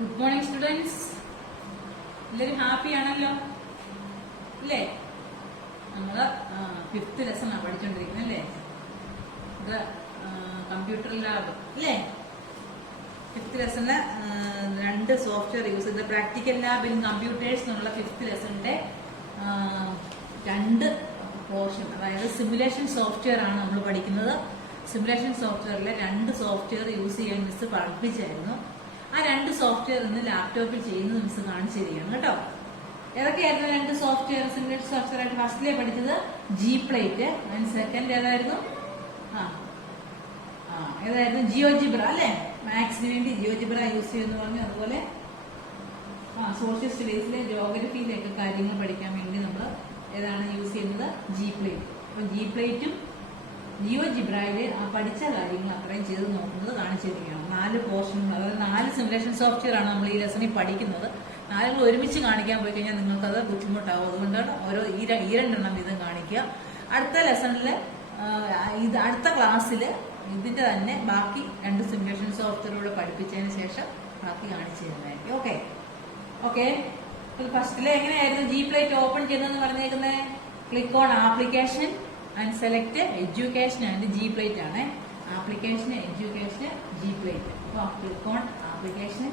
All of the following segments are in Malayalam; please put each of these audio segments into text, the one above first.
Good morning students. എല്ലാവരും ഹാപ്പി ആണല്ലോ അല്ലേ? നമ്മള് 5th ലെസണാണ് പഠിച്ചോണ്ടിരിക്കുന്നത് അല്ലേ? ഇത് കമ്പ്യൂട്ടർ ലാബ് അല്ലേ? 5th ലെസണില് 2 സോഫ്റ്റ്വെയർ യൂസ് ചെയ്ത് പ്രാക്ടിക്കൽ ലാബ് ഇൻ കമ്പ്യൂട്ടേഴ്സ് എന്നുള്ള 5th ലെസണിന്റെ 2 പോർഷൻ, അതായത് സിമുലേഷൻ സോഫ്റ്റ്വെയർ ആണ് നമ്മൾ പഠിക്കുന്നത്. സിമുലേഷൻ സോഫ്റ്റ്വെയറിലെ 2 സോഫ്റ്റ്വെയർ യൂസ് ചെയ്യാൻ മിസ് പഠിപ്പിച്ചായിരുന്നു. ആ 2 സോഫ്റ്റ്വെയർ ഇന്ന് ലാപ്ടോപ്പിൽ ചെയ്യുന്നത് മിസ് കാണിച്ചു തരികയാണ് കേട്ടോ. ഏതൊക്കെയായിരുന്നു 2 സോഫ്റ്റ്വെയർ? സിമുലേഷൻ സോഫ്റ്റ്വെയർ ആയിട്ട് ഫസ്റ്റിലെ പഠിച്ചത് ജി പ്ലേറ്റ്, ആൻഡ് സെക്കൻഡ് ഏതായിരുന്നു? ഏതായിരുന്നു? ജിയോജിബ്ര അല്ലെ? മാത്സിന് വേണ്ടി ജിയോജിബ്ര യൂസ് ചെയ്യുമെന്ന് പറഞ്ഞു. അതുപോലെ സോഷ്യൽ സ്റ്റഡീസിലെ ജോഗ്രഫിയിലെയൊക്കെ കാര്യങ്ങൾ പഠിക്കാൻ വേണ്ടി നമ്മൾ ഏതാണ് യൂസ് ചെയ്യുന്നത്? G plate. അപ്പൊ ജി പ്ലേറ്റും ജിയോജിബ്രയില് പഠിച്ച കാര്യങ്ങൾ അത്രയും ചെയ്ത് നോക്കുന്നത് കാണിച്ചിരിക്കുകയാണ്. 4 പോർഷനുകൾ, അതായത് 4 സിമുലേഷൻ സോഫ്റ്റ്വെയർ ആണ് നമ്മൾ ഈ ലെസണിൽ പഠിക്കുന്നത്. 4 ഒരുമിച്ച് കാണിക്കാൻ പോയി കഴിഞ്ഞാൽ നിങ്ങൾക്കത് ബുദ്ധിമുട്ടാവും. അതുകൊണ്ടാണ് ഈ 2 വീതം കാണിക്കുക. അടുത്ത ലെസണിൽ അടുത്ത ക്ലാസ്സിൽ ഇതിന്റെ തന്നെ ബാക്കി 2 സിമുലേഷൻ സോഫ്റ്റ്വെയറുകൾ പഠിപ്പിച്ചതിന് ശേഷം ബാക്കി കാണിച്ചു തരുന്നതായിരിക്കും. Okay okay. ഫസ്റ്റിലെ എങ്ങനെയായിരുന്നു ജി പ്ലേറ്റ് ഓപ്പൺ ചെയ്യുന്നതെന്ന് പറഞ്ഞേക്കുന്നത്? Click on application and select education and G plate ആണ്. Application, education, G plate. അപ്പോൾ click on application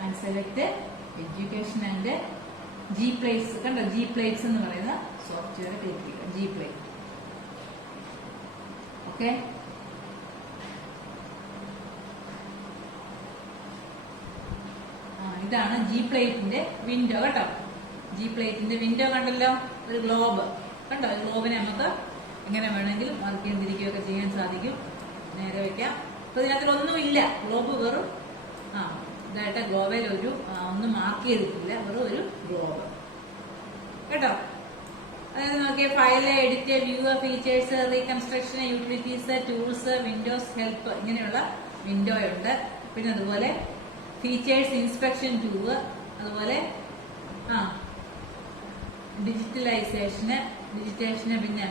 and select education and G plates. കണ്ടോ? ജി പ്ലേറ്റ്സ് എന്ന് പറയുന്ന സോഫ്റ്റ്വെയർ ക്ലിക്ക് ചെയ്യുക. G plate. ഓക്കെ. ഇതാണ് ജി പ്ലേറ്റിന്റെ വിൻഡോ കേട്ടോ. ജി പ്ലേറ്റിന്റെ വിൻഡോ കണ്ടല്ലോ. ഒരു ഗ്ലോബ് കണ്ടോ? ഗ്ലോബിനെ നമുക്ക് എങ്ങനെ വേണമെങ്കിലും മറിക്കുകയും തിരിക്കുകയൊക്കെ ചെയ്യാൻ സാധിക്കും. നേരെ വെക്കാം. അപ്പൊ ഇതിനകത്തൊന്നുമില്ല, ഗ്ലോബ് വെറും ഇതായിട്ട് ഗ്ലോബിൽ ഒന്നും മാർക്ക് ചെയ്തിട്ടില്ല, വെറും ഒരു ഗ്ലോബ് കേട്ടോ. അതായത് നോക്കിയ file, edit, view, features, reconstruction, utilities, tools, windows, help, ഇങ്ങനെയുള്ള വിൻഡോ ഉണ്ട്. പിന്നെ അതുപോലെ ഫീച്ചേഴ്സ്, ഇൻസ്പെക്ഷൻ ടൂള്, അതുപോലെ ഡിജിറ്റലൈസേഷന്, പിന്നെ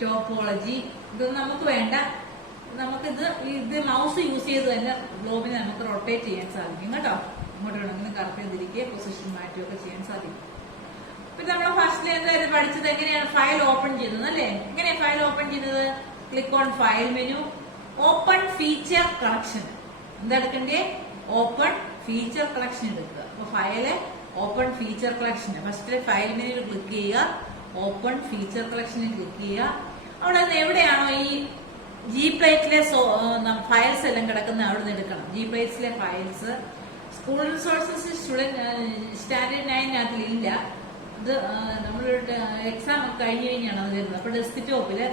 ടോപ്പോളജി. ഇതൊന്നും നമുക്ക് വേണ്ട. ഇത് മൗസ് യൂസ് ചെയ്ത് തന്നെ ഗ്ലോബിനെ നമുക്ക് റൊട്ടേറ്റ് ചെയ്യാൻ സാധിക്കും കേട്ടോ. ഇങ്ങോട്ട് വേണമെങ്കിൽ കറക്റ്റ് ചെയ്തിരിക്കുക, പൊസിഷൻ മാറ്റുകയൊക്കെ ചെയ്യാൻ സാധിക്കും. പിന്നെ നമ്മൾ ഫസ്റ്റിൽ എന്തായാലും പഠിച്ചത് എങ്ങനെയാണ് ഫയൽ ഓപ്പൺ ചെയ്യുന്നത് അല്ലേ? എങ്ങനെയാണ് ഫയൽ ഓപ്പൺ ചെയ്യുന്നത്? Click on file menu, open feature collection. എന്തെടുക്കണ്ടേ? ഓപ്പൺ ഫീച്ചർ കളക്ഷൻ എടുക്കുക. അപ്പൊ file open feature collection first file മെനുവിൽ ക്ലിക്ക് ചെയ്യുക, ഓപ്പൺ ഫീച്ചർ കളക്ഷനിൽ ക്ലിക്ക് ചെയ്യുക. അവിടെ നിന്ന് എവിടെയാണോ ഈ ജി പ്ലേറ്റിലെ ഫയൽസ് എല്ലാം കിടക്കുന്നത് അവിടെ നിന്ന് എടുക്കണം. ജി പ്ലേറ്റ്സിലെ ഫയൽസ് സ്കൂൾ റിസോഴ്സസ് സ്റ്റാൻഡേർഡ് 9 ഇല്ല. ഇത് നമ്മളൊരു എക്സാം ഒക്കെ കഴിഞ്ഞ് കഴിഞ്ഞാണ് അത് വരുന്നത്. അപ്പൊ ഡെസ്ക്ടോപ്പില്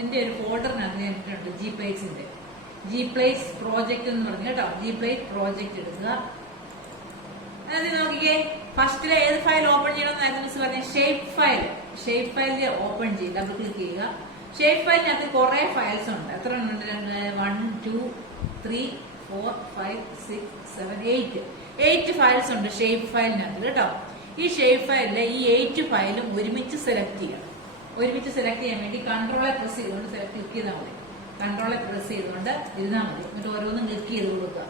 എന്റെ ഒരു ഫോൾഡറിനകത്ത് ഞാനിട്ടുണ്ട് ജി പ്ലേറ്റ്സിന്റെ. ജി പ്ലേറ്റ്സ് പ്രോജക്ട് എന്ന് പറഞ്ഞു കേട്ടോ. ജി പ്ലേറ്റ് പ്രോജക്ട് എടുക്കുക. അതായത് നോക്കിക്കേ, ഫസ്റ്റിലെ ഏത് ഫയൽ ഓപ്പൺ ചെയ്യണമെന്നായിരുന്നു മിസ് പറഞ്ഞ? Shape file. ഷേപ്പ് ഫയലിൽ ഓപ്പൺ ചെയ്യുക, ഡബിൾ ക്ലിക്ക് ചെയ്യുക. ഷേപ്പ് ഫയലിനകത്ത് കുറെ ഫയൽസ് ഉണ്ട്. എത്ര ഉണ്ട്? 1 2 3 4 5 6 7 8 ഫയൽസ് ഉണ്ട് ഷേപ്പ് ഫയലിനകത്ത് കേട്ടോ. ഈ ഷേപ്പ് ഫയലിലെ ഈ 8 ഫയലും ഒരുമിച്ച് സെലക്ട് ചെയ്യണം. ഒരുമിച്ച് സെലക്ട് ചെയ്യാൻ വേണ്ടി കൺട്രോളെ പ്രസ് ചെയ്തുകൊണ്ട് ക്ലിക്ക് ചെയ്താൽ മതി. കൺട്രോളെ പ്രസ് ചെയ്തുകൊണ്ട് ഇരുന്നാൽ മതി. എന്നിട്ട് ഓരോന്നും ക്ലിക്ക് ചെയ്ത് കൊടുക്കുക.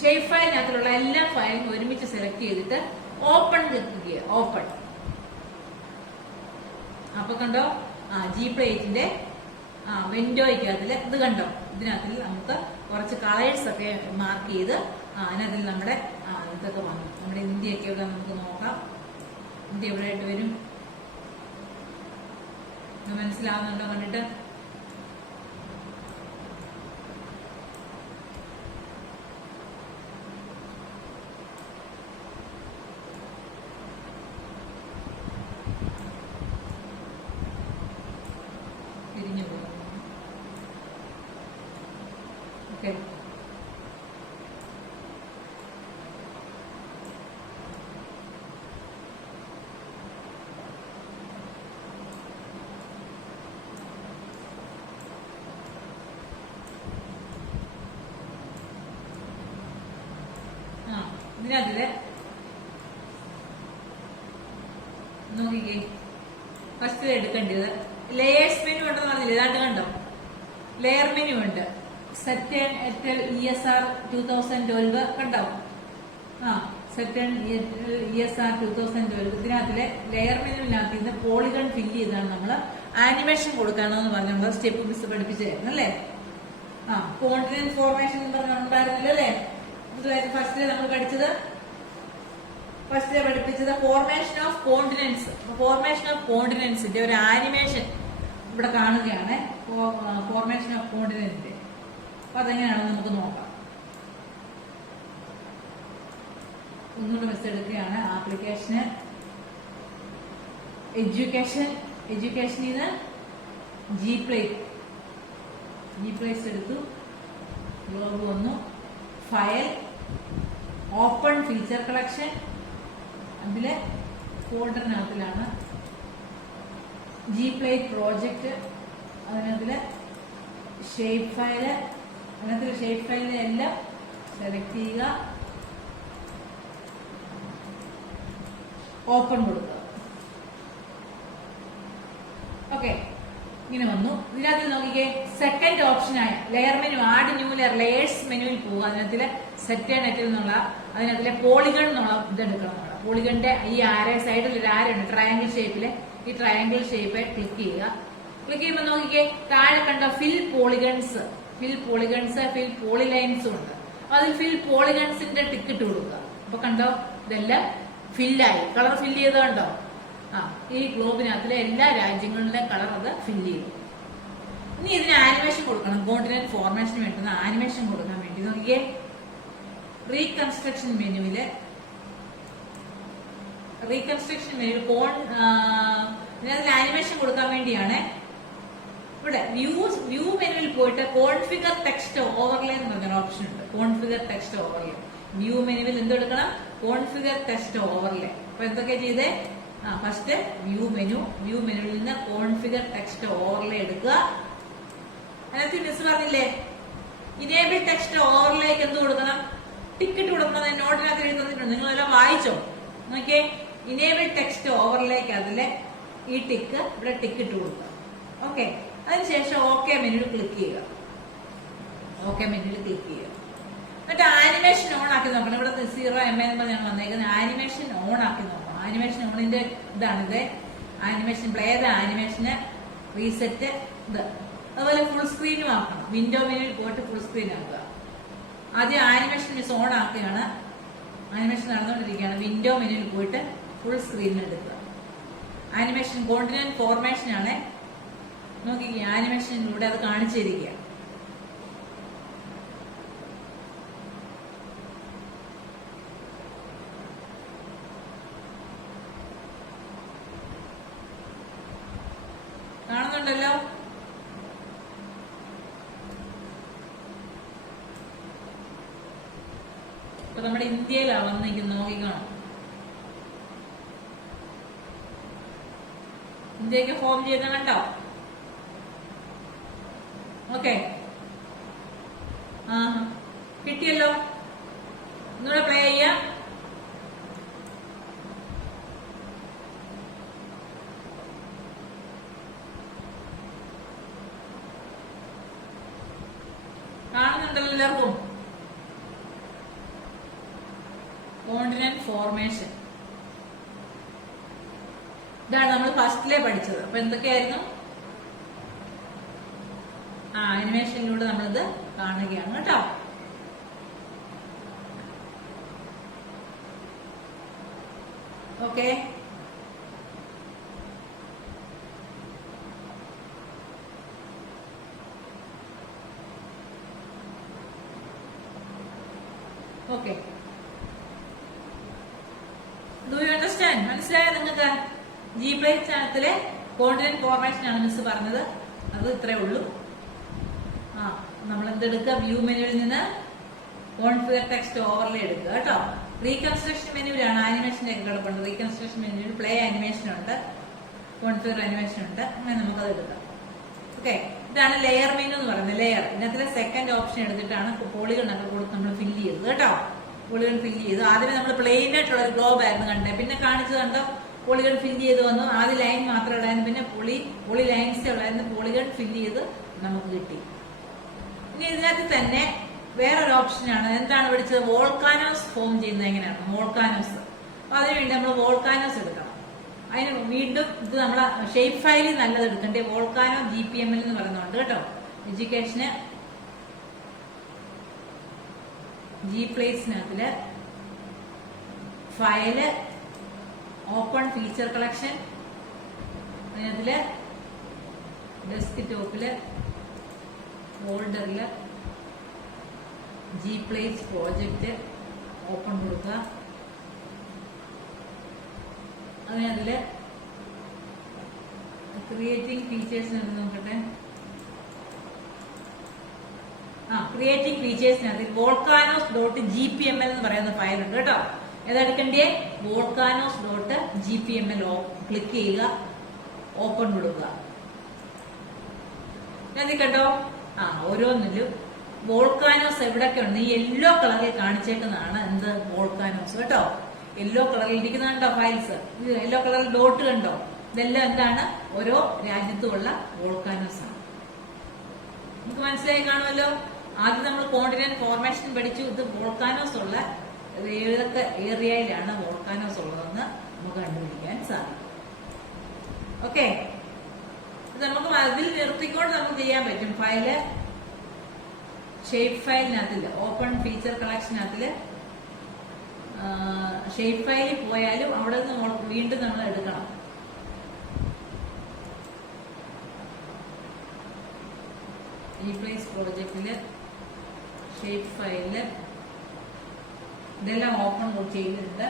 ഷേപ്പ് ഫയലിനകത്തുള്ള എല്ലാ ഫയലും ഒരുമിച്ച് സെലക്ട് ചെയ്തിട്ട് ഓപ്പൺ ക്ലിക്ക് ചെയ്യുക. ഓപ്പൺ. അപ്പൊ കണ്ടോ ജി പ്ലേറ്റിന്റെ വിൻഡോയ്ക്കകത്തില് ഇത് കണ്ടോ? ഇതിനകത്തിൽ നമുക്ക് കുറച്ച് കളേഴ്സ് ഒക്കെ മാർക്ക് ചെയ്ത് അതിനകത്തിൽ നമ്മുടെ ഇതൊക്കെ വന്നു. നമ്മുടെ ഇന്ത്യയൊക്കെ ഇവിടെ നമുക്ക് നോക്കാം. ഇന്ത്യ എവിടെ ആയിട്ട് വരും? മനസ്സിലാവുന്നുണ്ടോ കണ്ടിട്ട്? തിരിഞ്ഞു പോകും. ഓക്കെ. ഇതിനകത്തില് നോക്കിക്കേ, ഫസ്റ്റ് എടുക്കേണ്ടത് ലേയേഴ്സ് മെനു ഉണ്ടെന്ന് പറഞ്ഞില്ലേ? ഇതാണ്ട് കണ്ടോ? ലെയർ മെനു ഉണ്ട്, സെറ്റേൺ എറ്റൽ ESR 2012 കണ്ടോ? സെറ്റേൺ ESR 2012 ഇതിനകത്തിലെ ലെയർ മെനുവിനകത്ത് നിന്ന് പോളിഗൺ ഫില്ല് ചെയ്താണ് നമ്മൾ ആനിമേഷൻ കൊടുക്കാനെന്ന് പറഞ്ഞുള്ള സ്റ്റെപ്പ് മിസ് പഠിപ്പിച്ചായിരുന്നു അല്ലേ? കോണ്ടിനെന്റ് ഫോർമേഷൻ എന്ന് പറഞ്ഞിട്ടുണ്ടായിരുന്നില്ല അല്ലേ? ഇതുവരെ ഫസ്റ്റിലെ നമ്മൾ പഠിച്ചത് formation of continents. Formation of കോണ്ടിനെന്റ്സിന്റെ ഒരു ആനിമേഷൻ ഇവിടെ കാണുകയാണ്. ഫോർമേഷൻ ഓഫ് കോണ്ടിനെന്റിന്റെ അപ്പൊ അതെങ്ങനെയാണെന്ന് നമുക്ക് നോക്കാം. ഒന്നുകൂടെ മിസ് എടുക്കുകയാണ്. ആപ്ലിക്കേഷന് എഡ്യൂക്കേഷനിൽ നിന്ന് ജി പ്ലേസ് എടുത്തു. ഗ്ലോബ് വന്നു. File open feature collection. അതിലെ ഫോൾഡറിനകത്തിലാണ് ജി പ്ലേറ്റ് പ്രോജക്റ്റ്. അതിനകത്തില് ഷേപ്പ് ഫയല്. അതിനകത്തില് ഷേപ്പ് ഫയലിനെ എല്ലാം സെലക്ട് ചെയ്യുക. ഓപ്പൺ കൊടുക്കുക. ഓക്കെ, ഇങ്ങനെ വന്നു. ഇതിനകത്ത് നോക്കിക്കേ, സെക്കൻഡ് ഓപ്ഷനായ layer menu, add new layer, layers മെനുവിൽ പോകുക. അതിനകത്തില് സെറ്റ് നെറ്റിൽ എന്നുള്ള അതിനകത്തിലെ പോളിഗൺ എന്നുള്ള ഇതെടുക്കണം. പോളിഗണിന്റെ ഈ സൈഡിൽ ഒരു ആരുണ്ട് ട്രയാങ്കിൾ ഷേപ്പില്. ഈ ട്രയാങ്കിൾ ഷേപ്പ് ക്ലിക്ക് ചെയ്യുക. ക്ലിക്ക് ചെയ്യുമ്പോൾ നോക്കിക്കേ, താഴെ കണ്ട ഫിൽ പോളിഗൺസ്, ഫിൽ പോളിലൈൻസും ഉണ്ട്. അതിൽ ഫിൽ പോളിഗൺസിന്റെ ടിക്ക് ഇട്ട് കൊടുക്കുക. അപ്പൊ കണ്ടോ, ഇതെല്ലാം ഫില്ലായി. കളർ ഫില്ല് ചെയ്ത് കണ്ടോ? ഈ ഗ്ലോബിനകത്തിലെ എല്ലാ രാജ്യങ്ങളിലെ കളർ അത് ഫില്ല് ചെയ്തു. ഇനി ഇതിന് ആനിമേഷൻ കൊടുക്കണം. കോണ്ടിനെന്റ് ഫോർമേഷന് വേണ്ടുന്ന ആനിമേഷൻ കൊടുക്കാൻ വേണ്ടി നോക്കിയേ, റീകൺസ്ട്രക്ഷൻ മെനുവില് ഇതിനകത്ത് ആനിമേഷൻ കൊടുക്കാൻ വേണ്ടിയാണ് ഇവിടെ വ്യൂ മെനുവിൽ പോയിട്ട് കോൺഫിഗർ ടെക്സ്റ്റ് ഓവർലേ എന്ന് പറഞ്ഞൊരു ഓപ്ഷൻ ഉണ്ട്. കോൺഫിഗർ ടെക്സ്റ്റ് ഓവർലേ വ്യൂ മെനുവിൽ എന്തെടുക്കണം? Configure text overlay. അപ്പൊ എന്തൊക്കെ ചെയ്തേ? ഫസ്റ്റ് വ്യൂ മെനുവിൽ നിന്ന് കോൺഫിഗർ ടെക്സ്റ്റ് ഓവർലേ എടുക്കുക. അതിനകത്ത് മിസ് പറഞ്ഞില്ലേ, ഇനേബിൾ ടെക്സ്റ്റ് ഓവർലേക്ക് എന്ത് കൊടുക്കണം? ടിക്കറ്റ് കൊടുക്കണം. നോട്ടിനകത്ത് എഴുതി തന്നിട്ടുണ്ട്, നിങ്ങളെല്ലാം വായിച്ചോ? നോക്കിയേ, ഇനേബിൾ ടെക്സ്റ്റ് ഓവർലേക്ക് അതിലെ ഈ ടിക്ക് ഇവിടെ ടിക്കറ്റ് കൊടുക്കുക. ഓക്കെ, അതിനുശേഷം ഓക്കെ മെനുവിൽ ക്ലിക്ക് ചെയ്യുക. എന്നിട്ട് ആനിമേഷൻ ഓൺ ആക്കി നോക്കണം. ഇവിടെ 0 MA ഞാൻ വന്നേക്കുന്നത് ആനിമേഷൻ ഓൺ ആക്കി നോക്കണം. ആനിമേഷൻ ഓണിന്റെ ഇതാണിത്. ആനിമേഷൻ പ്ലേ ചെയ്ത ആനിമേഷന് റീസെറ്റ് ഇത്. അതുപോലെ ഫുൾ സ്ക്രീനും ആക്കണം. വിൻഡോ മെനുവിൽ പോയിട്ട് ഫുൾ സ്ക്രീൻ ആക്കുക. ആദ്യം ആനിമേഷൻ മിസ് ഓൺ ആക്കുകയാണ്. ആനിമേഷൻ നടന്നുകൊണ്ടിരിക്കുകയാണ്. വിൻഡോ മെനുവിൽ പോയിട്ട് ഫുൾ സ്ക്രീനിൽ എടുക്കുക. ആനിമേഷൻ കോണ്ടിനെന്റ് ഫോർമേഷൻ ആണ്. നോക്കിക്കുക, ആനിമേഷനിലൂടെ അത് കാണിച്ചിരിക്കുക. കാണുന്നുണ്ടല്ലോ? ഇപ്പൊ നമ്മുടെ ഇന്ത്യയിലാണ് വന്നിരിക്കുന്നത്. നോക്കിക്കാണോ, ഇന്ത്യക്ക് ഫോം ചെയ്ത കണ്ടോ? ഓക്കെ, കിട്ടിയല്ലോ. ഒന്നുകൂടെ പ്ലേ ചെയ്യാം. കാണുന്നുണ്ടല്ലോ എല്ലാവർക്കും? കോണ്ടിനെന്റ് ഫോർമേഷൻ ഇതാണ് നമ്മൾ ഫസ്റ്റിലെ പഠിച്ചത്. അപ്പൊ എന്തൊക്കെയായിരുന്നു? ആനിമേഷനിലൂടെ നമ്മളിത് കാണുകയാണ് കേട്ടോ. Okay, okay, do you understand? മനസ്സിലായോ നിങ്ങൾക്ക്? ജി പ്ലേറ്റ് ചാനത്തിലെ കോണ്ടിനെന്റ് ഫോർമേഷൻ ആണ് മിസ് പറഞ്ഞത്. അത് ഇത്രേ ഉള്ളൂ. നമ്മൾ എന്തെടുക്കുക? വ്യൂ മെനുവിൽ നിന്ന് കോൺഫിഗർ ടെക്സ്റ്റ് ഓവർലേ എടുക്കുക കേട്ടോ. റീകൺസ്ട്രക്ഷൻ മെനുവിലാണ് ആനിമേഷൻ്റെ ഒക്കെ കിടപ്പുണ്ട്. റീകൺസ്ട്രക്ഷൻ മെനുവിൽ പ്ലേ ആനിമേഷൻ ഉണ്ട്, കോൺഫിഗർ ആനിമേഷൻ ഉണ്ട്. അങ്ങനെ നമുക്കത് എടുക്കാം. ഓക്കെ, ഇതാണ് ലെയർ മെനു എന്ന് പറയുന്നത്. ലെയർ ഇതിനകത്തിലെ സെക്കൻഡ് ഓപ്ഷൻ എടുത്തിട്ടാണ് പോളിഗൺ ഒക്കെ കൊടുത്ത് നമ്മൾ ഫില്ല് ചെയ്തത് കേട്ടോ. പോളിഗൺ ഫില്ല് ചെയ്തു. ആദ്യമേ നമ്മൾ പ്ലെയിൻ ആയിട്ടുള്ള ഒരു ഗ്ലോബ് ആയിരുന്നു കണ്ടേ. പിന്നെ കാണിച്ചത് കണ്ടോ, പോളിഗൺ ഫില്ല് ചെയ്ത് വന്നു. ആദ്യം ലൈൻ മാത്രമേ ഉള്ളായിരുന്നു, പിന്നെ പൊളി ലൈൻസേ ഉള്ളായിരുന്നു. പോളിഗൺ ഫില്ല് ചെയ്ത് നമുക്ക് കിട്ടി. ഇനി ഇതിനകത്ത് തന്നെ വേറൊരു ഓപ്ഷനാണ്. എന്താണ് പഠിച്ചത്? വോൾക്കാനോസ് ഫോം ചെയ്യുന്നത് എങ്ങനെയാണ്? വോൾക്കാനോസ്. അപ്പൊ അതിനുവേണ്ടി നമ്മൾ വോൾക്കാനോസ് എടുക്കണം. അതിന് വീണ്ടും ഇത് നമ്മളെ ഷേപ്പ് ഫയലിൽ നല്ലത് എടുക്കണ്ടേ? വോൾക്കാനോ GPML എന്ന് പറയുന്നുണ്ട് കേട്ടോ. എഡ്യൂക്കേഷന് Gplace-നകത്തില് ഫയല് ഓപ്പൺ ഫീച്ചർ കളക്ഷൻ, അതിനകത്തില് ഡെസ്ക്ടോപ്പില് ഫോൾഡറില് Gplace പ്രോജക്റ്റ് ഓപ്പൺ കൊടുക്കുക. അതിനതില് ക്രിയേറ്റിംഗ് ഫീച്ചേഴ്സ് നോക്കട്ടെ. ക്രിയേറ്റിംഗ് ഫീച്ചേഴ്സിനകത്ത് volcanoes.gpml എന്ന് പറയുന്ന ഫയൽ ഉണ്ട് കേട്ടോ. ഏതെടുക്കണ്ടേ? volcanoes.gpml ക്ലിക്ക് ചെയ്യുക, ഓപ്പൺ കൊടുക്കുക. കണ്ടോ? ഓരോന്നിലും വോൾക്കാനോസ് എവിടെയൊക്കെ ഉണ്ട്. ഈ യെല്ലോ കളറിൽ കാണിച്ചേക്കുന്നതാണ് എന്ത്? വോൾക്കാനോസ് കേട്ടോ. യെല്ലോ കളറിൽ ഇരിക്കുന്നുണ്ടോ ഫയൽസ്? യെല്ലോ കളറിൽ ഡോട്ട് കണ്ടോ? ഇതെല്ലാം എന്താണ്? ഓരോ രാജ്യത്തുമുള്ള വോൾക്കാനോസ് ആണ്. നമുക്ക് മനസ്സിലായി കാണുമല്ലോ. ആദ്യം നമ്മൾ കോണ്ടിനെന്റ് ഫോർമേഷൻ പഠിച്ചു. ഇത് വോൾക്കാനോസ് ഉള്ള ഏതൊക്കെ ഏരിയയിലാണ് വോൾക്കാനോസ് ഉള്ളതെന്ന് നമുക്ക് കണ്ടുപിടിക്കാൻ സാധിക്കും. ഓക്കെ, നമുക്ക് അതിൽ നിർത്തിക്കൊണ്ട് നമുക്ക് ചെയ്യാൻ പറ്റും. ഫയല് ഷേപ്പ് ഫയലിനകത്തില് ഓപ്പൺ ഫീച്ചർ കളക്ഷനകത്തില് ഷേപ്പ് ഫയലിൽ പോയാലും അവിടെ നിന്ന് വീണ്ടും നമ്മൾ എടുക്കണം. Gplace പ്രോജക്റ്റില് ഷേപ്പ് ഫയലില് ഇതെല്ലാം ഓപ്പൺ ചെയ്തിട്ടുണ്ട്.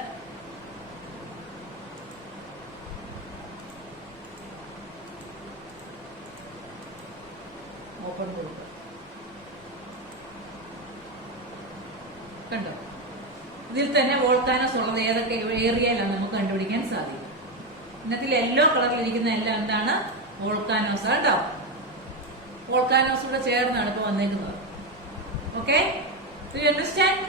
ഓപ്പൺ കൊടുക്കുക. കണ്ടോ? ഇതിൽ തന്നെ വോൾക്കാനോസ് ഉള്ളത് ഏതൊക്കെ ഏരിയയിലാണ് നമുക്ക് കണ്ടുപിടിക്കാൻ സാധിക്കും. ഇന്നത്തിൽ യെല്ലോ കളറിലിരിക്കുന്ന എല്ലാം എന്താണ്? വോൾക്കാനോസ് കേട്ടോ. വോൾക്കാനോസ് കൂടെ ചേർന്നാണ് ഇപ്പൊ വന്നേക്കുന്നത്. Okay, you understand?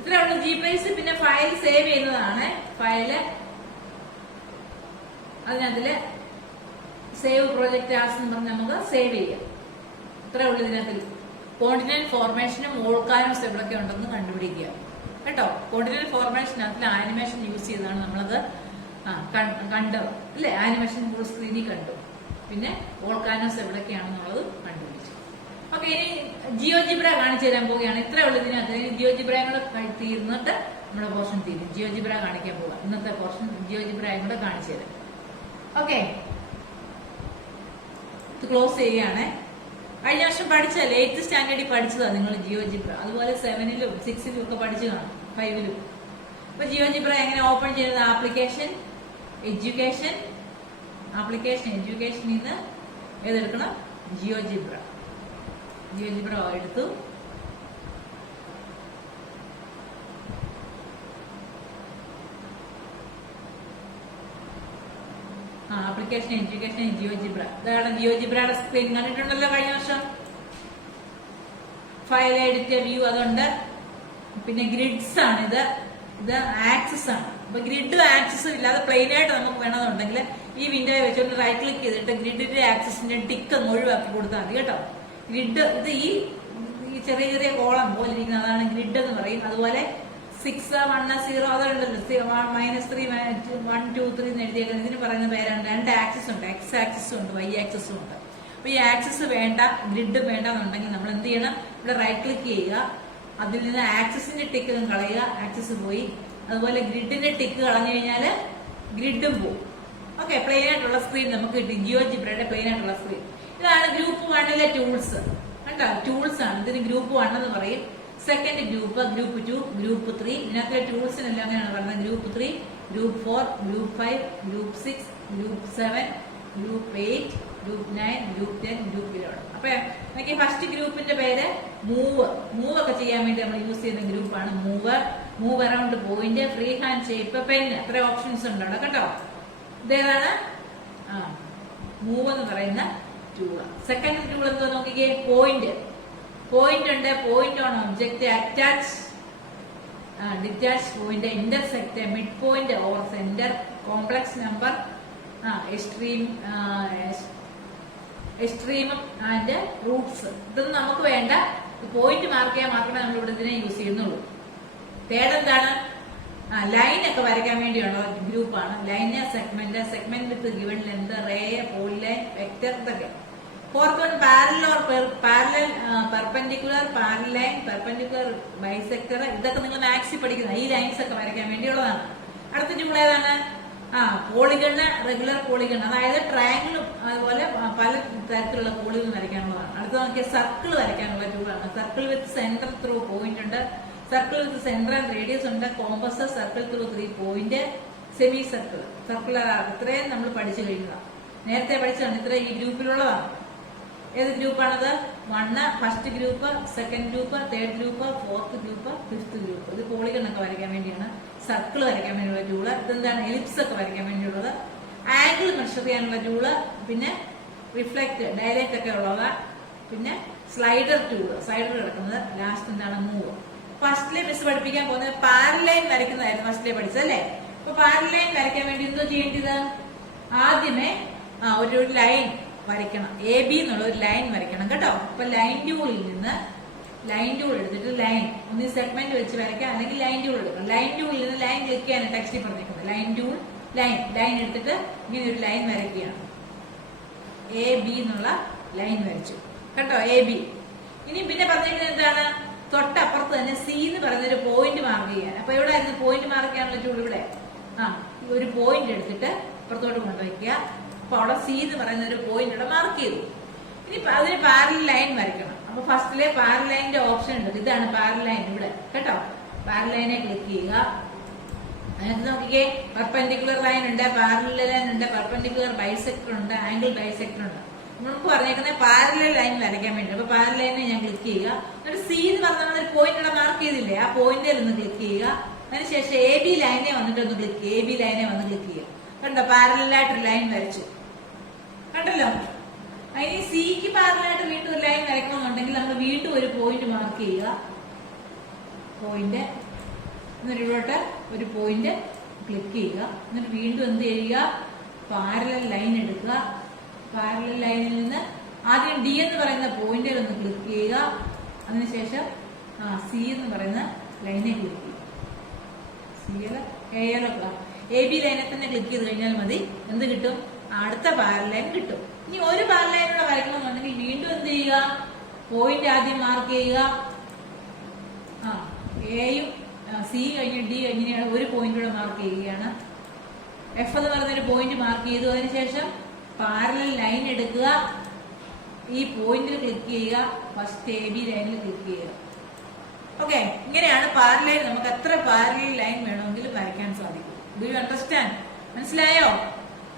ഇത്രേ ഉള്ളൂ. Gplace പിന്നെ ഫയൽ സേവ് ചെയ്യുന്നതാണ്. ഫയല് അതിനകത്തില് സേവ് പ്രോജക്റ്റ് ആസ് എന്ന് പറഞ്ഞ് നമുക്ക് സേവ് ചെയ്യാം. ഇത്രേ ഉള്ളൂ. ഇതിനകത്തിൽ കോണ്ടിനെന്റ് ഫോർമേഷനും വോൾക്കാനോസ് എവിടെയൊക്കെ ഉണ്ടെന്ന് കണ്ടുപിടിക്കുക കേട്ടോ. കോണ്ടിനെന്റ് ഫോർമേഷനകത്തിൽ ആനിമേഷൻ യൂസ് ചെയ്താണ് നമ്മളത് കണ്ടത് അല്ലെ? ആനിമേഷൻ ഫുൾ സ്ക്രീനിൽ കണ്ടു. പിന്നെ വോൾക്കാനോസ് എവിടെയൊക്കെയാണെന്നുള്ളത് കണ്ടുപിടിച്ചു. ഓക്കെ, ഇനി ജിയോജിബ്ര കാണിച്ചു തരാൻ പോവുകയാണ്. ഇത്രേ ഉള്ളൂ ഇതിനകത്ത്. ഇനി ജിയോജിബ്രയും കൂടെ തീർന്നിട്ട് നമ്മുടെ പോർഷൻ തീരും. ജിയോജിബ്ര കാണിക്കാൻ പോവാം. ഇന്നത്തെ പോർഷൻ ജിയോജിബ്രയും കൂടെ കാണിച്ചു തരാം. ഓക്കെ, ഇത് ക്ലോസ് ചെയ്യുകയാണ്. കഴിഞ്ഞ വർഷം പഠിച്ചല്ലേ? 8th സ്റ്റാൻഡേർഡിൽ പഠിച്ചതാണ് നിങ്ങൾ ജിയോജിബ്ര. അതുപോലെ 7ലും 6ലും ഒക്കെ പഠിച്ചു കാണും, 5ലും. അപ്പൊ ജിയോജിബ്ര എങ്ങനെ ഓപ്പൺ ചെയ്യുന്നത്? ആപ്ലിക്കേഷൻ എഡ്യൂക്കേഷൻ, എഡ്യൂക്കേഷനിൽ നിന്ന് ഏതെടുക്കണം? ജിയോജിബ്ര. ജിയോജിബ്ര എടുത്തു. Application education GeoGebra. ഇതാണ് ജിയോജിബ്രയുടെ സ്ക്രീൻ. കണ്ടിട്ടുണ്ടല്ലോ കഴിഞ്ഞ വർഷം. ഫയൽ എഡിറ്റ് വ്യൂ അതുണ്ട്. പിന്നെ ഗ്രിഡ്സ് ആണ് ഇത് ആക്സിസ് ആണ്. അപ്പൊ ഗ്രിഡും ആക്സിസും ഇല്ലാതെ പ്ലെയിൻ ആയിട്ട് നമുക്ക് വേണമെന്നുണ്ടെങ്കിൽ ഈ വിൻഡോയെ വെച്ചുകൊണ്ട് റൈറ്റ് ക്ലിക്ക് ചെയ്തിട്ട് ഗ്രിഡിന്റെ ആക്സിസിന്റെ ടിക്ക് അങ്ങ് ഒഴിവാക്കി കൊടുത്താൽ മതി കേട്ടോ. ഗ്രിഡ് ഇത് ഈ ചെറിയ ചെറിയ കോളം പോലെ ഇരിക്കുന്ന അതാണ് ഗ്രിഡ് എന്ന് പറയും. അതുപോലെ 6, 1, 0 അതുണ്ടല്ലോ. -3, -1, 2, 3 എന്ന് എഴുതിയേക്കുന്നത് ഇതിന് പറയുന്ന പേരാണ്. 2 ആക്സിസ് ഉണ്ട്. X ആക്സിസും ഉണ്ട്, Y ആക്സിസും ഉണ്ട്. അപ്പൊ ഈ ആക്സിസ് വേണ്ട, ഗ്രിഡ് വേണ്ടെന്നുണ്ടെങ്കിൽ നമ്മൾ എന്ത് ചെയ്യണം? ഇവിടെ റൈറ്റ് ക്ലിക്ക് ചെയ്യുക. അതിൽ നിന്ന് ആക്സിസിന്റെ ടിക്ക് കളയുക. ആക്സിസ് പോയി. അതുപോലെ ഗ്രിഡിന്റെ ടിക്ക് കളഞ്ഞു കഴിഞ്ഞാൽ ഗ്രിഡും പോകും. ഓക്കെ, പ്ലെയിൻ ആയിട്ടുള്ള സ്ക്രീൻ നമുക്ക് കിട്ടി. ജിയോജിബ്രയുടെ പ്ലെയിൻ ആയിട്ടുള്ള സ്ക്രീൻ. ഇതാണ് ഗ്രൂപ്പ് 1ലെ ടൂൾസ്. കണ്ടോ? ടൂൾസ് ആണ്. ഇതിന് ഗ്രൂപ്പ് 1 എന്ന് പറയും. Second group 2, group 3. ഇതിനകത്തെ ടൂൾസിനെല്ലാം അങ്ങനെയാണ് പറയുന്നത്. Group 3, group 4, group 5, group 6, group 7, group 8, group 9, group 10, group 11. അപ്പൊ എനിക്ക് ഫസ്റ്റ് ഗ്രൂപ്പിന്റെ പേര് മൂവ് ഒക്കെ ചെയ്യാൻ വേണ്ടി നമ്മൾ യൂസ് ചെയ്യുന്ന ഗ്രൂപ്പാണ് move around point, free hand shape, pen. അത്ര ഓപ്ഷൻസ് ഉണ്ട് അവിടെ കേട്ടോ. ഇതേതാണ്? മൂവ് എന്ന് പറയുന്ന ടൂള്. സെക്കൻഡ് ടൂൾ എന്തോ നോക്കിക്കേ. പോയിന്റ് ഉണ്ട്. Point on object, attach, detach point, intersect, mid point or centre, complex number, extremum and roots. ഇതൊന്നും നമുക്ക് വേണ്ട. പോയിന്റ് മാർക്ക് ചെയ്യാൻ മാത്രമേ നമ്മൾ ഇവിടെ ഇതിനെ യൂസ് ചെയ്യുന്നുള്ളൂ. തേർഡ് എന്താണ്? ലൈൻ ഒക്കെ വരയ്ക്കാൻ വേണ്ടിയുള്ള ഗ്രൂപ്പാണ്. Line, segment with given length, ray, polyline, vector, ഇതൊക്കെ. Fourth one parallel or parallel, perpendicular, parallel line, perpendicular, bisector. ഇതൊക്കെ നിങ്ങൾ മാത്സിൽ പഠിക്കുന്ന ഈ ലൈൻസ് ഒക്കെ വരയ്ക്കാൻ വേണ്ടിയുള്ളതാണ്. അടുത്ത ടൂൾ ഏതാണ്? പോളിഗണ്, റെഗുലർ പോളിഗൺ, അതായത് ട്രയാങ്കിളും അതുപോലെ പല തരത്തിലുള്ള പോളിഗൺ വരയ്ക്കാനുള്ളതാണ്. അടുത്ത നോക്കിയാൽ സർക്കിൾ വരയ്ക്കാനുള്ള ടൂളാണ്. Circle with centre through point ഉണ്ട്, circle with centre and radius ഉണ്ട്, compass, circle through 3 point, semi circle, circular arc. ഇത്രയും നമ്മൾ പഠിച്ചു കഴിഞ്ഞതാണ്. നേരത്തെ പഠിച്ചതാണ്. ഇത്ര ഈ ഗ്രൂപ്പിലുള്ളതാണ്. ഏത് ഗ്രൂപ്പാണത്? 1 first group, second group, third group, fourth group, fifth group. ഇത് പോളിഗൺ ഒക്കെ വരയ്ക്കാൻ വേണ്ടിയാണ്. സർക്കിൾ വരയ്ക്കാൻ വേണ്ടിയുള്ള ടൂള്. ഇതെന്താണ്? എലിപ്സ് ഒക്കെ വരയ്ക്കാൻ വേണ്ടിയുള്ളത്. ആംഗിൾ മെഷർ ചെയ്യാനുള്ള ടൂള്. പിന്നെ റിഫ്ലക്ട്, ഡയലക്ട് ഒക്കെ ഉള്ളത്. പിന്നെ സ്ലൈഡർ ടൂള്, സ്ലൈഡർ കിടക്കുന്നത്. ലാസ്റ്റ് എന്താണ്? മൂവ്. ഫസ്റ്റിലെ മിസ് പഠിപ്പിക്കാൻ പോകുന്നത് പാരലൈൻ വരയ്ക്കുന്നതായിരുന്നു. ഫസ്റ്റിലെ പഠിച്ചത് അല്ലേ? അപ്പൊ പാരലൈൻ വരയ്ക്കാൻ വേണ്ടി എന്തോ ചെയ്യേണ്ടത്? ആദ്യമേ ഒരു ലൈൻ വരയ്ക്കണം. AB എന്നുള്ള ഒരു ലൈൻ വരയ്ക്കണം കേട്ടോ. അപ്പൊ ലൈൻ ടൂളിൽ നിന്ന് ലൈൻ ടൂൾ എടുത്തിട്ട് ലൈൻ ഒന്ന് സെഗ്മെന്റ് വെച്ച് വരയ്ക്കാം, അല്ലെങ്കിൽ ലൈൻ ടൂൾ എടുക്കണം. ലൈൻ ടൂളിൽ നിന്ന് ലൈൻ ക്ലിക്ക് ചെയ്യാൻ ടെക്സ്റ്റിൽ പറഞ്ഞിരിക്കുന്നത്. ലൈൻ ടൂൾ, ലൈൻ എടുത്തിട്ട് ഇങ്ങനെ ഒരു ലൈൻ വരയ്ക്കുകയാണ്. AB എന്നുള്ള ലൈൻ വരച്ചു കേട്ടോ. AB. ഇനി പിന്നെ പറഞ്ഞിരിക്കുന്നത് എന്താണ്? തൊട്ടപ്പുറത്ത് തന്നെ C എന്ന് പറയുന്നൊരു പോയിന്റ് മാർക്ക് ചെയ്യാൻ. അപ്പൊ ഇവിടെ ആയിരുന്നു പോയിന്റ് മാർക്ക് ചെയ്യാനുള്ള ടൂൾ. ഇവിടെ ഒരു പോയിന്റ് എടുത്തിട്ട് അപ്പുറത്തോട്ട് കൊണ്ടുവയ്ക്കുക. അപ്പൊ അവിടെ C എന്ന് പറയുന്ന ഒരു പോയിന്റ് ഇവിടെ മാർക്ക് ചെയ്തു. ഇനി അതിന് പാരലൽ ലൈൻ വരയ്ക്കണം. അപ്പൊ ഫസ്റ്റിലെ പാരലൽ ലൈനിന്റെ ഓപ്ഷൻ ഉണ്ട്. ഇതാണ് പാരലൽ ലൈൻ ഇവിടെ കേട്ടോ. പാരലൽ ലൈനെ ക്ലിക്ക് ചെയ്യുക. അതിനകത്ത് നോക്കിക്കേ, പെർപെൻഡിക്കുലർ ലൈൻ ഉണ്ട്, പാരലൽ ലൈൻ ഉണ്ട്, പെർപെൻഡിക്കുലർ ബൈസെക്ടർ ഉണ്ട്, ആംഗിൾ ബൈസെക്ടർ ഉണ്ട്. നമുക്ക് പറഞ്ഞേക്കുന്നത് പാരലൽ ലൈൻ വരയ്ക്കാൻ വേണ്ടി. അപ്പൊ പാരലൽ ലൈനെ ഞാൻ ക്ലിക്ക് ചെയ്യുക. ഒരു C എന്ന് പറഞ്ഞാൽ ഒരു പോയിന്റ് ഇവിടെ മാർക്ക് ചെയ്തില്ലേ, ആ പോയിന്റിൽ ഒന്ന് ക്ലിക്ക് ചെയ്യുക. അതിനുശേഷം AB ലൈനെ വന്നിട്ട് ഒന്ന് ക്ലിക്ക് ചെയ്യുക. AB ലൈനെ വന്ന് ക്ലിക്ക് ചെയ്യുക. കണ്ടോ? പാരലായിട്ടൊരു ലൈൻ വരച്ചു കണ്ടല്ലോ. അതിന് സിക്ക് പാരലായിട്ട് വീണ്ടും ഒരു ലൈൻ വരയ്ക്കണമെന്നുണ്ടെങ്കിൽ നമ്മൾ വീണ്ടും ഒരു പോയിന്റ് മാർക്ക് ചെയ്യുക. പോയിന്റ്, എന്നിട്ട് ഇവിടോട്ട് ഒരു പോയിന്റ് ക്ലിക്ക് ചെയ്യുക. എന്നിട്ട് വീണ്ടും എന്ത് ചെയ്യുക? പാരലൽ ലൈൻ എടുക്കുക. പാരലൽ ലൈനിൽ നിന്ന് ആദ്യം D എന്ന് പറയുന്ന പോയിന്റിൽ ഒന്ന് ക്ലിക്ക് ചെയ്യുക. അതിനുശേഷം C എന്ന് പറയുന്ന ലൈനെ ക്ലിക്ക് ചെയ്യുക. AB ലൈനെ തന്നെ ക്ലിക്ക് ചെയ്ത് കഴിഞ്ഞാൽ മതി. എന്ത് കിട്ടും? അടുത്ത പാരലൽ ലൈൻ കിട്ടും. ഇനി ഒരു പാരലൽ ലൈനൂടെ വരയ്ക്കണമെന്നുണ്ടെങ്കിൽ വീണ്ടും എന്ത് ചെയ്യുക? പോയിന്റ് ആദ്യം മാർക്ക് ചെയ്യുക. എയും C കഴിഞ്ഞ് D കഴിഞ്ഞാൽ ഒരു പോയിന്റൂടെ മാർക്ക് ചെയ്യുകയാണ്. F എന്ന് പറയുന്നൊരു പോയിന്റ് മാർക്ക് ചെയ്തു. അതിനുശേഷം പാരലൽ ലൈൻ എടുക്കുക. ഈ പോയിന്റിൽ ക്ലിക്ക് ചെയ്യുക. ഫസ്റ്റ് AB ലൈനിൽ ക്ലിക്ക് ചെയ്യുക. ഓക്കെ, ഇങ്ങനെയാണ് പാരലൽ ലൈൻ. നമുക്ക് എത്ര പാരലൽ ലൈൻ വേണമെങ്കിലും വരയ്ക്കാൻ സാധിക്കും. Do you understand? മനസ്സിലായോ?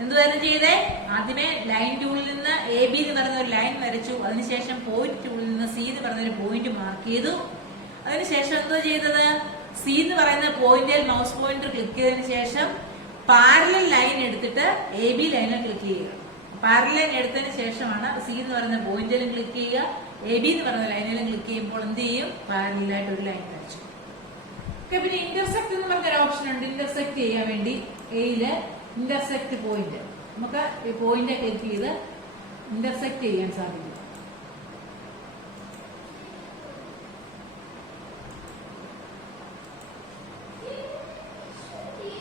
എന്തുവായിരുന്നു ചെയ്തേ? ആദ്യമേ ലൈൻ ടൂളിൽ നിന്ന് AB എന്ന് പറയുന്ന ഒരു ലൈൻ വരച്ചു. അതിനുശേഷം പോയിന്റ് ടൂളിൽ നിന്ന് C എന്ന് പറയുന്ന ഒരു പോയിന്റ് മാർക്ക് ചെയ്തു. അതിനുശേഷം എന്തോ ചെയ്തത്? C എന്ന് പറയുന്ന പോയിന്റിൽ മൗസ് പോയിന്റർ ക്ലിക്ക് ചെയ്തതിനു ശേഷം പാരലൽ ലൈൻ എടുത്തിട്ട് AB ലൈനിൽ ക്ലിക്ക് ചെയ്യുക. പാരലൽ ലൈൻ എടുത്തതിന് ശേഷമാണ് C എന്ന് പറയുന്ന പോയിന്റിലും ക്ലിക്ക് ചെയ്യുക. AB എന്ന് പറയുന്ന ലൈനിലും ക്ലിക്ക് ചെയ്യുമ്പോൾ എന്ത് ചെയ്യും? പാരലലായിട്ട് ഒരു ലൈൻ വരച്ചു. പിന്നെ ഇന്റർസെക്ട് എന്ന് പറഞ്ഞൊരു ഓപ്ഷൻ ഉണ്ട്. ഇന്റർസെക്ട് ചെയ്യാൻ വേണ്ടി Aയില് ഇന്റർസെക്ട് പോയിന്റ്, നമുക്ക് ഈ പോയിന്റ് ക്ലിക്ക് ചെയ്ത് ഇന്റർസെക്ട് ചെയ്യാൻ സാധിക്കും.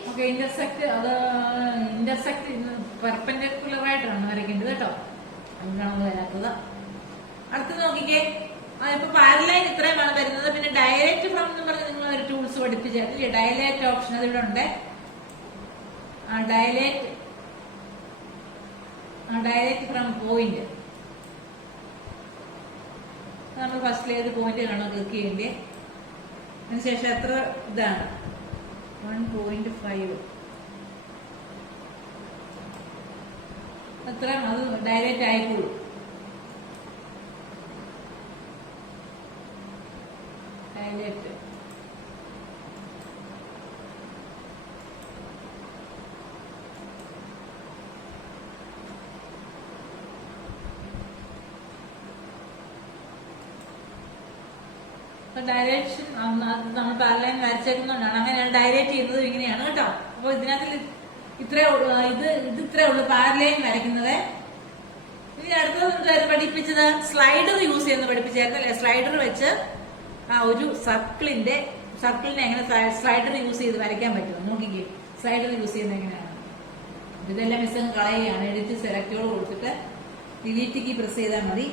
ഓക്കെ, ഇന്റർസെക്ട്, അത് ഇന്റർസെക്ട് പെർപെൻഡിക്കുലർ ആയിട്ടാണ് വരയ്ക്കേണ്ടത് കേട്ടോ. അങ്ങനെയാണ് വരാത്തത്. അടുത്ത് നോക്കിക്കേ, ഇപ്പൊ പാരലൈൻ ഇത്രയുമാണ് വരുന്നത്. പിന്നെ ഡയറക്റ്റ് ഫ്രം എന്ന് പറഞ്ഞ് നിങ്ങൾ ഒരു ടൂൾസ് പഠിപ്പിച്ചിട്ടില്ലേ? ഡയലേറ്റ് ഓപ്ഷൻ അത് ഇവിടെ ഉണ്ട്. ഡയറക്റ്റ് ഫ്രം പോയിന്റ് നമ്മൾ ഫസ്റ്റിൽ ഏത് പോയിന്റ് കാണോ ക്ലിക്ക് ചെയ്യേണ്ടേ. അതിനുശേഷം എത്ര ഇതാണ്? 1.5 അത്ര അത് ഡയറക്റ്റ് ആയിക്കോളൂ. ഡയറക്റ്റ് ഡയറക്ഷൻ നമ്മൾ പാരലൈൻ വരച്ചേക്കുന്നതുകൊണ്ടാണ് അങ്ങനെയാണ് ഡയറക്റ്റ് ചെയ്യുന്നത്. ഇങ്ങനെയാണ് കേട്ടോ. അപ്പൊ ഇതിനകത്ത് ഇത്രേ ഉള്ളൂ. ഇത് ഇത്രേ ഉള്ളൂ പാരലൈൻ വരയ്ക്കുന്നത്. ഇനി അടുത്തത് പഠിപ്പിച്ചത് സ്ലൈഡർ യൂസ് ചെയ്യുന്ന പഠിപ്പിച്ചായിരുന്നു അല്ലെ. സ്ലൈഡർ വെച്ച് ആ ഒരു സർക്കിളിനെ എങ്ങനെ സ്ലൈഡർ യൂസ് ചെയ്ത് വരയ്ക്കാൻ പറ്റുമോ നോക്കിക്കേ. സ്ലൈഡർ യൂസ് ചെയ്യുന്നത് എങ്ങനെയാണ്? ഇതെല്ലാം മിസ്സങ്ങ് കളയുകയാണ്. എഡിറ്റ് സെലക്ടോട് കൊടുത്തിട്ട് ഡിലീറ്റ് കീ പ്രസ് ചെയ്താൽ മതി.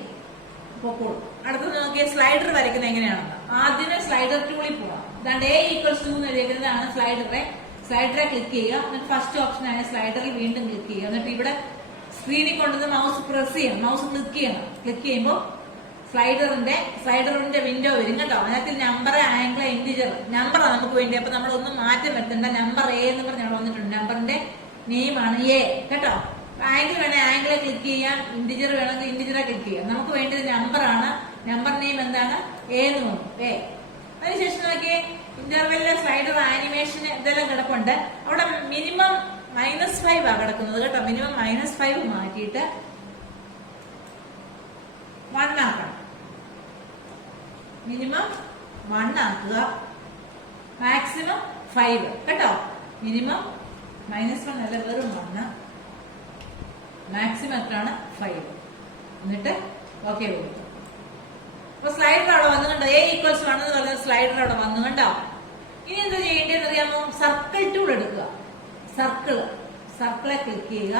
പൊക്കോളൂ. അടുത്തത് നോക്കിയാൽ സ്ലൈഡർ വരയ്ക്കുന്നത് എങ്ങനെയാണെന്ന്. ആദ്യമേ സ്ലൈഡർ ടൂളിൽ പോവാം. ഇതാണ്ട് A=2 എന്ന് എഴുതിയിരിക്കുന്നതാണ് സ്ലൈഡറെ ക്ലിക്ക് ചെയ്യുക. എന്നിട്ട് ഫസ്റ്റ് ഓപ്ഷൻ ആയ സ്ലൈഡറിൽ വീണ്ടും ക്ലിക്ക് ചെയ്യുക. എന്നിട്ട് ഇവിടെ സ്ക്രീനിൽ കൊണ്ടുവന്ന് മൗസ് പ്രസ് ചെയ്യണം. മൗസ് ക്ലിക്ക് ചെയ്യണം. ക്ലിക്ക് ചെയ്യുമ്പോൾ സ്ലൈഡറിന്റെ വിൻഡോ വരും കേട്ടോ. അതിനകത്ത് നമ്പർ, ആംഗിൾ, ഇന്റിജർ നമ്പറാണ് നമുക്ക് വേണ്ടി. അപ്പൊ നമ്മൾ ഒന്നും മാറ്റം വരുത്തണ്ട. നമ്പർ A എന്ന് പറഞ്ഞാൽ വന്നിട്ടുണ്ട്. നമ്പറിന്റെ നെയിമാണ് A കേട്ടോ. ആംഗിൾ വേണേ ആംഗിളെ ക്ലിക്ക് ചെയ്യാം. ഇന്റിജർ വേണമെങ്കിൽ ഇന്റിജറെ ക്ലിക്ക് ചെയ്യാം. നമുക്ക് വേണ്ടത് നമ്പറാണ്. നമ്പർ നെയിം എന്താണ്? A എന്ന് വന്നു. A. അതിനുശേഷം നോക്കിയേ ഇന്റർവെല്ലിലെ സ്ലൈഡർ ആനിമേഷൻ ഇതെല്ലാം കിടപ്പുണ്ട്. അവിടെ മിനിമം -5 ആ കിടക്കുന്നത് കേട്ടോ. മിനിമം -5 മാറ്റിയിട്ട് 1 ആക്കണം. മിനിമം 1 ആക്കുക. മാക്സിമം 5 കേട്ടോ. മിനിമം -1 അല്ല, വെറും 1. മാക്സിമം എത്രയാണ്? 5. എന്നിട്ട് ഓക്കെ കൊടുക്കും. അപ്പൊ സ്ലൈഡർ അവിടെ വന്നു കണ്ടോ. A=1 എന്ന് പറഞ്ഞ സ്ലൈഡർ അവിടെ വന്നു കണ്ടോ. ഇനി എന്താ ചെയ്യേണ്ടതെന്ന് അറിയാമോ? സർക്കിൾ ടൂൾ എടുക്കുക. സർക്കിളെ ക്ലിക്ക് ചെയ്യുക.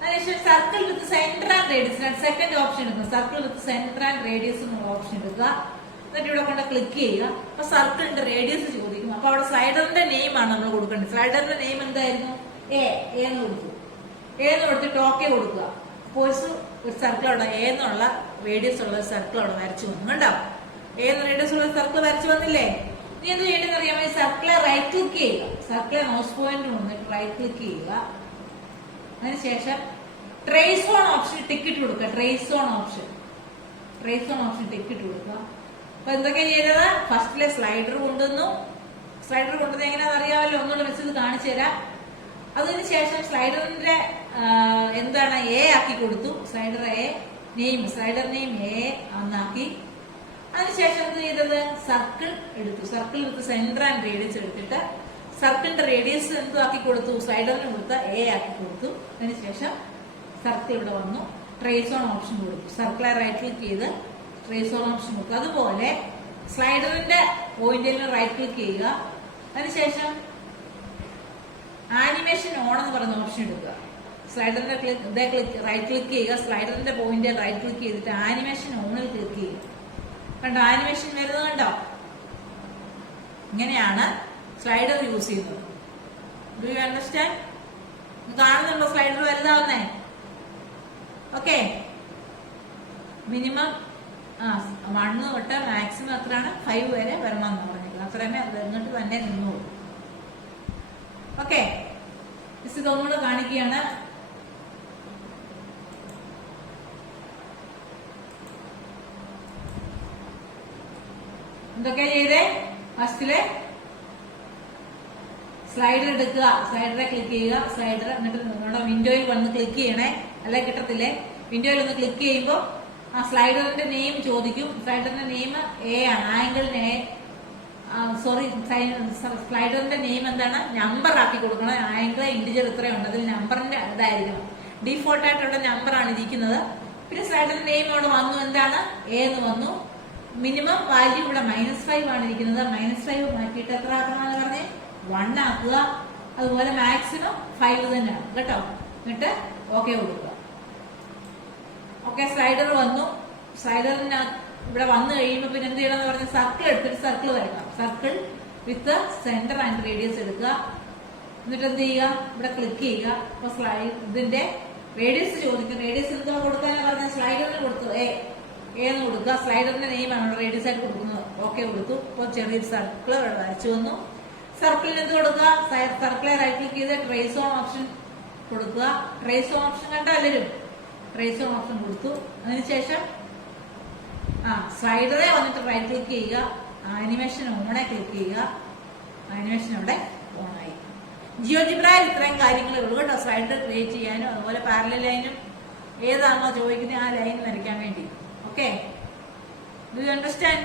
അതിനുശേഷം circle with centre and radius second option എടുക്കുക. Circle with centre and radius എന്നുള്ള ഓപ്ഷൻ എടുക്കുക. എന്നിട്ട് ഇവിടെ കൊണ്ട് ക്ലിക്ക് ചെയ്യുക. അപ്പൊ സർക്കിളിന്റെ റേഡിയസ് ചോദിക്കും. അപ്പൊ അവിടെ സ്ലൈഡറിന്റെ നെയിം ആണ് നമ്മൾ കൊടുക്കേണ്ടത്. സ്ലൈഡറിന്റെ നെയിം എന്തായിരുന്നു? A എന്ന് കൊടുത്തു. A എന്ന് കൊടുത്തിട്ട് ഓക്കെ കൊടുക്കുക. കോഴ്സ് ഒരു സർക്കിൾ അവിടെ A എന്നുള്ള റേഡിയസ് ഉള്ള സർക്കിൾ അവിടെ വരച്ചു വന്നു കണ്ടോ. A എന്ന റേഡിയസ് ഉള്ള സർക്കിൾ വരച്ചു വന്നില്ലേ. ഇനി എന്ത് ചെയ്യേണ്ടതെന്ന് അറിയാമോ? ഈ സർക്കിളെ റൈറ്റ് ക്ലിക്ക് ചെയ്യുക. സർക്കിളെ മൗസ് പോയിന്റ് വന്നിട്ട് റൈറ്റ് ക്ലിക്ക് ചെയ്യുക. അതിനുശേഷം ട്രേസ് ഓൺ ഓപ്ഷൻ ടിക്കറ്റ് കൊടുക്കുക. ട്രേസ് ഓൺ ഓപ്ഷൻ ടിക്കറ്റ് കൊടുക്കുക. അപ്പൊ എന്തൊക്കെയാ ചെയ്തത്? ഫസ്റ്റിലെ സ്ലൈഡർ കൊണ്ടുവന്നു. എങ്ങനെയാണെന്ന് അറിയാമല്ലോ. ഒന്നുകൂടെ വെച്ചത് കാണിച്ചു തരാം. അതിനുശേഷം സ്ലൈഡറിന്റെ എന്താണ് A ആക്കി കൊടുത്തു. സ്ലൈഡർ നെയിം A എന്നാക്കി. അതിനുശേഷം എന്ത് ചെയ്തത്? സർക്കിൾ എടുത്തു. Circle with centre and radius എടുത്തിട്ട് സർക്കിളിന്റെ റേഡിയസ് എന്താക്കി കൊടുത്തു? സ്ലൈഡറിന് കൊടുത്ത A ആക്കി കൊടുത്തു. അതിനുശേഷം സർക്കിൾ ഇവിടെ വന്നു. ട്രേസ് ഓൺ ഓപ്ഷൻ കൊടുത്തു. സർക്കിളെ റൈറ്റ് ക്ലിക്ക് ചെയ്ത് ട്രേസ് ഓൺ ഓപ്ഷൻ കൊടുത്തു. അതുപോലെ സ്ലൈഡറിന്റെ പോയിന്റിൽ റൈറ്റ് ക്ലിക്ക് ചെയ്യുക. അതിനുശേഷം ആനിമേഷൻ ഓൺ എന്ന് പറയുന്ന ഓപ്ഷൻ എടുക്കുക. സ്ലൈഡറിന്റെ റൈറ്റ് ക്ലിക്ക് ചെയ്യുക. സ്ലൈഡറിന്റെ പോയിന്റ് റൈറ്റ് ക്ലിക്ക് ചെയ്തിട്ട് ആനിമേഷൻ ഓണിൽ ക്ലിക്ക് ചെയ്യുക. കണ്ടോ ആനിമേഷൻ വരുന്നത് കണ്ടോ. ഇങ്ങനെയാണ് സ്ലൈഡർ യൂസ് ചെയ്യുന്നത്. Do you understand? കാണുന്നുണ്ടോ സ്ലൈഡർ വലുതാവുന്നേ? ഓക്കെ. മിനിമം 1 തൊട്ട് മാക്സിമം എത്രയാണ്? 5 വരെ വരണമെന്ന് പറഞ്ഞിരിക്കുന്നത്. അത്രമേ അത് എന്നിട്ട് തന്നെ നിന്നോളൂ. ഓക്കെ. മിസ് ഇതൊന്നുകൂടെ കാണിക്കുകയാണ്. എന്തൊക്കെയാ ചെയ്തേ? ഫസ്റ്റിലെ സ്ലൈഡർ എടുക്കുക. സ്ലൈഡറെ ക്ലിക്ക് ചെയ്യുക. സ്ലൈഡർ എന്നിട്ട് നിങ്ങളുടെ വിൻഡോയിൽ വന്ന് ക്ലിക്ക് ചെയ്യണേ, അല്ലെ കിട്ടത്തില്ലേ. വിൻഡോയിൽ ഒന്ന് ക്ലിക്ക് ചെയ്യുമ്പോൾ ആ സ്ലൈഡറിന്റെ നെയിം ചോദിക്കും. സ്ലൈഡറിന്റെ നെയിം A ആണ്. ആംഗിളിന് സ്ലൈഡറിന്റെ നെയിം എന്താണ്? നമ്പർ ആക്കി കൊടുക്കണം. ആംഗിൾ ഇന്റിജർ ഇത്രയുണ്ട്. അതിൽ നമ്പറിന്റെ ഇതായിരിക്കണം. ഡീഫോൾട്ട് ആയിട്ട് അവിടെ നമ്പറാണ് ഇരിക്കുന്നത്. പിന്നെ സ്ലൈഡറിന്റെ നെയിം അവിടെ വന്നു. എന്താണ്? A എന്ന് വന്നു. മിനിമം വാല്യൂ ഇവിടെ -5 ആണ് ഇരിക്കുന്നത്. -5 മാറ്റിയിട്ട് എത്ര ആക്കണമെന്ന് പറഞ്ഞേ? 1 ആക്കുക. അതുപോലെ മാക്സിമം 5 തന്നെയാണ് കേട്ടോ. എന്നിട്ട് ഓക്കെ കൊടുക്കുക. ഓക്കെ. സ്ലൈഡർ വന്നു. സ്ലൈഡറിന് ഇവിടെ വന്നു കഴിയുമ്പോൾ പിന്നെ എന്ത് ചെയ്യണമെന്ന് പറഞ്ഞാൽ സർക്കിൾ എടുത്തിട്ട് സർക്കിൾ വരയ്ക്കണം. Circle with centre and radius എടുക്കുക. എന്നിട്ട് എന്ത് ചെയ്യുക? ഇവിടെ ക്ലിക്ക് ചെയ്യുക. അപ്പൊ ഇതിന്റെ റേഡിയസ് ചോദിക്കും. റേഡിയസ് എന്തോ കൊടുക്കാനാ പറഞ്ഞ? സ്ലൈഡറിന് കൊടുത്തു A എന്ന് കൊടുക്കുക. സ്ലൈഡറിന്റെ നെയിമാണ് റേഡിയസ് ആയിട്ട് കൊടുക്കുന്നത്. ഓക്കെ കൊടുത്തു. ഇപ്പൊ ചെറിയൊരു സർക്കിൾ ഇവിടെ വരച്ചു വന്നു. സർക്കിളിന് എന്ത് കൊടുക്കുക? സർക്കിളെ റൈറ്റ് ക്ലിക്ക് ചെയ്ത് ട്രേസ് ഓൺ ഓപ്ഷൻ കൊടുക്കുക. ട്രേസ് ഓൺ ഓപ്ഷൻ കണ്ടോ എല്ലാവരും? ട്രേസ് ഓൺ ഓപ്ഷൻ കൊടുത്തു. അതിനുശേഷം സ്ലൈഡറെ വന്നിട്ട് റൈറ്റ് ക്ലിക്ക് ചെയ്യുക. ആനിമേഷൻ ഓണെ ക്ലിക്ക് ചെയ്യുക. ആനിമേഷൻ അവിടെ ഓണായി. ജിയോജിബ്രയിൽ ഇത്രയും കാര്യങ്ങളേ ഉള്ളൂ കേട്ടോ. സ്ലൈഡർ ക്രിയേറ്റ് ചെയ്യാനും അതുപോലെ പാരലൽ ലൈനും ഏതാണോ ചോദിക്കുന്നത് ആ ലൈൻ വരയ്ക്കാൻ വേണ്ടി. ഓക്കെ. Do you understand?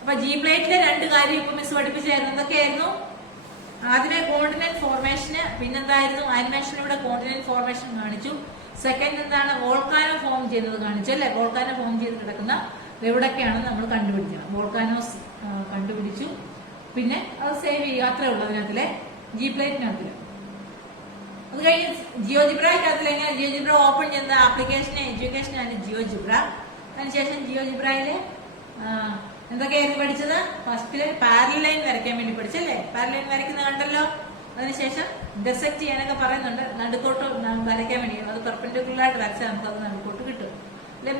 അപ്പൊ Gplate 2 കാര്യം ഇപ്പൊ മിസ് പഠിപ്പിച്ചായിരുന്നു. എന്തൊക്കെയായിരുന്നു? ആദ്യമേ കോർഡിനേറ്റ് ഫോർമേഷന്, പിന്നെന്തായിരുന്നു? ആനിമേഷനിലൂടെ കോർഡിനേറ്റ് ഫോർമേഷൻ കാണിച്ചു. സെക്കൻഡ് എന്താണ്, വോൾക്കാനോ ഫോം ചെയ്തത് കാണിച്ചു അല്ലെ. വോൾക്കാനോ ഫോം ചെയ്ത് കിടക്കുന്ന എവിടൊക്കെയാണെന്ന് നമ്മൾ കണ്ടുപിടിക്കണം. വോൾക്കാനോസ് കണ്ടുപിടിച്ചു. പിന്നെ അത് സേവ് ചെയ്യുക, അത്രേ ഉള്ളൂ അതിനകത്തിലെ ജി പ്ലേറ്റിനകത്തില്. അത് കഴിഞ്ഞ് ജിയോജിബ്രയ്ക്കകത്തിൽ എങ്ങനെ ജിയോജിബ്ര ഓപ്പൺ ചെയ്യുന്ന ആപ്ലിക്കേഷൻ എഡ്യൂക്കേഷൻ ആണ് ജിയോജിബ്ര. അതിനുശേഷം ജിയോജിബ്രയില് എന്തൊക്കെയായിരുന്നു പഠിച്ചത്? ഫസ്റ്റില് പാരലൽ ലൈൻ വരയ്ക്കാൻ വേണ്ടി പഠിച്ചല്ലേ. പാരലൽ ലൈൻ വരയ്ക്കുന്നത് കണ്ടല്ലോ. അതിനുശേഷം ഇന്റർസെക്ട് ചെയ്യാനൊക്കെ പറയുന്നുണ്ട്. നടുക്കോട്ട് വരയ്ക്കാൻ വേണ്ടി അത് പെർപെൻഡിക്കുലർ ആയിട്ട് വരച്ചാൽ നമുക്ക് അത് നടുക്കോട്ട് കിട്ടും. അല്ലെ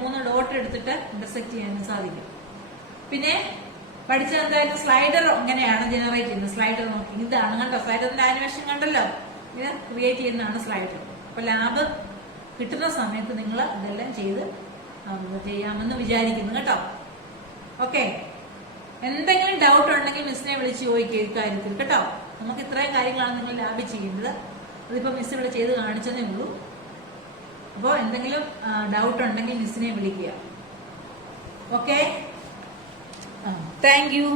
മൂന്ന് ഡോട്ട് എടുത്തിട്ട് ഇന്റർസെക്ട് ചെയ്യാനും സാധിക്കും. പിന്നെ പഠിച്ചത് എന്തായാലും സ്ലൈഡർ എങ്ങനെയാണ് ജനറേറ്റ് ചെയ്യുന്നത്. സ്ലൈഡർ നോക്കി, ഇതാണ് കണ്ടോ സ്ലൈഡറിന്റെ ആനിമേഷൻ കണ്ടല്ലോ. ഇത് ക്രിയേറ്റ് ചെയ്യുന്നതാണ് സ്ലൈഡർ. അപ്പൊ ലാബ് കിട്ടുന്ന സമയത്ത് നിങ്ങൾ ഇതെല്ലാം ചെയ്ത് ചെയ്യാമെന്ന് വിചാരിക്കുന്നു കേട്ടോ. ഓക്കെ, എന്തെങ്കിലും ഡൗട്ട് ഉണ്ടെങ്കിൽ മിസ്സിനെ വിളിച്ച് ചോദിക്കുക ഇക്കാര്യത്തിൽ കേട്ടോ. നമുക്ക് ഇത്രയും കാര്യങ്ങളാണ് നിങ്ങൾ ലാബിൽ ചെയ്യുന്നത്. അതിപ്പോ മിസ് ഇവിടെ ചെയ്ത് കാണിച്ചതേ ഉള്ളൂ. അപ്പോൾ എന്തെങ്കിലും ഡൗട്ട് ഉണ്ടെങ്കിൽ മിസ്സിനെ വിളിക്കുക. Okay, thank you.